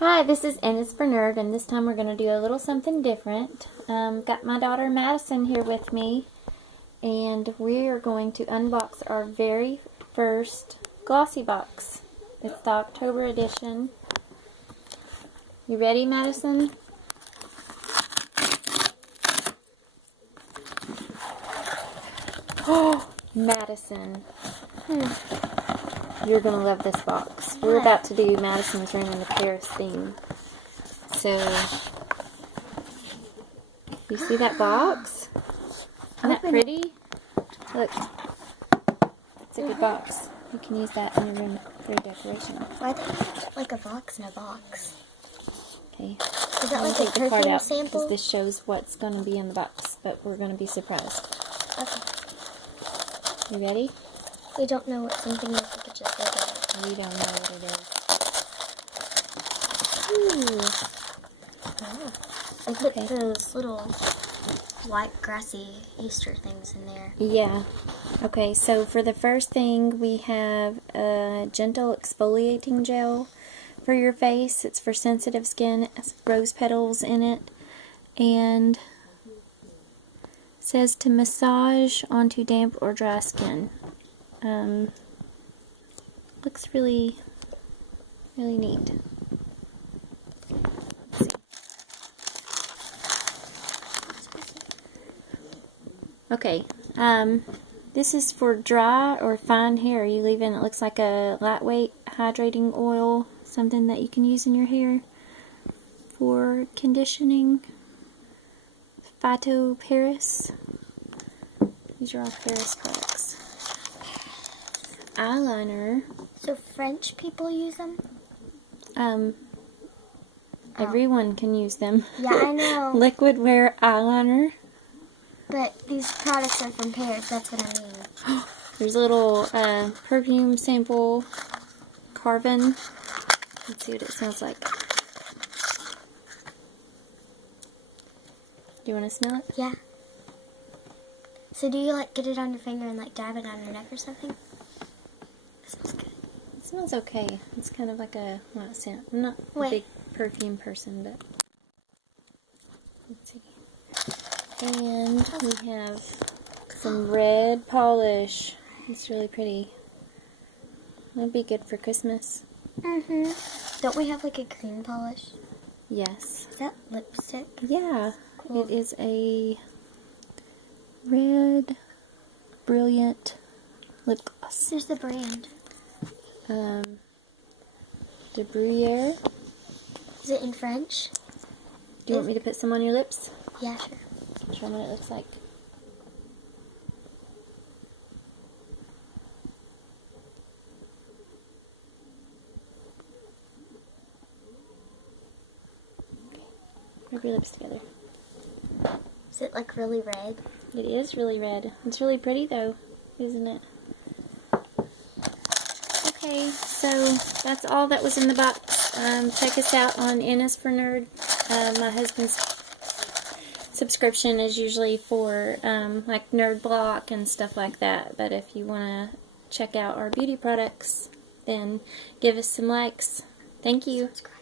Hi, this is N is for Nerd, and this time we're going to do a little something different. Got my daughter Madison here with me, and we are going to unbox our very first Glossybox. It's the October edition. You ready, Madison? Oh, Madison. You're going to love this box. We're about to do Madison's Room in the Paris theme. So, you see that box? Isn't that pretty? Look. It's a good box. You can use that in your room for your decoration. Why do they have like a box in a box? Okay. Is that like take a the card perfume out sample? because this shows what's going to be in the box, but we're going to be surprised. Okay. You ready? We don't know what something is. We could just look at it. We don't know what it is. Ooh. Oh. I put Okay. those little white grassy Easter things in there. Yeah. Okay, so for the first thing, we have a gentle exfoliating gel for your face. It's for sensitive skin. It has rose petals in it. And it says to massage onto damp or dry skin. Looks really, really neat. Let's see. Okay, this is for dry or fine hair. You leave in, it looks like a lightweight hydrating oil, something that you can use in your hair for conditioning. Phyto Paris. These are all Paris products. Eyeliner. So French people use them? Everyone can use them. Yeah, I know. Liquid wear eyeliner. But these products are from Paris, that's what I mean. There's a little perfume sample, Carven. Let's see what it smells like. Do you want to smell it? Yeah. So do you like get it on your finger and like dab it on your neck or something? It smells good. It smells okay. It's kind of like a light scent. I'm not a big perfume person, but let's see. And we have some red polish. It's really pretty. That'd be good for Christmas. Don't we have like a cream polish? Yes. Is that lipstick? Yeah. Cool. It is a red, brilliant lip gloss. Here's the brand. De Bruyere. Is it in French? Do you want me to put some on your lips? Yeah, sure. Show them what it looks like. Okay. Rub your lips together. Is it like really red? It is really red. It's really pretty though, isn't it? Okay, so that's all that was in the box. Check us out on N is for Nerd. My husband's subscription is usually for like Nerd Block and stuff like that. But if you want to check out our beauty products, then give us some likes. Thank you. Subscribe.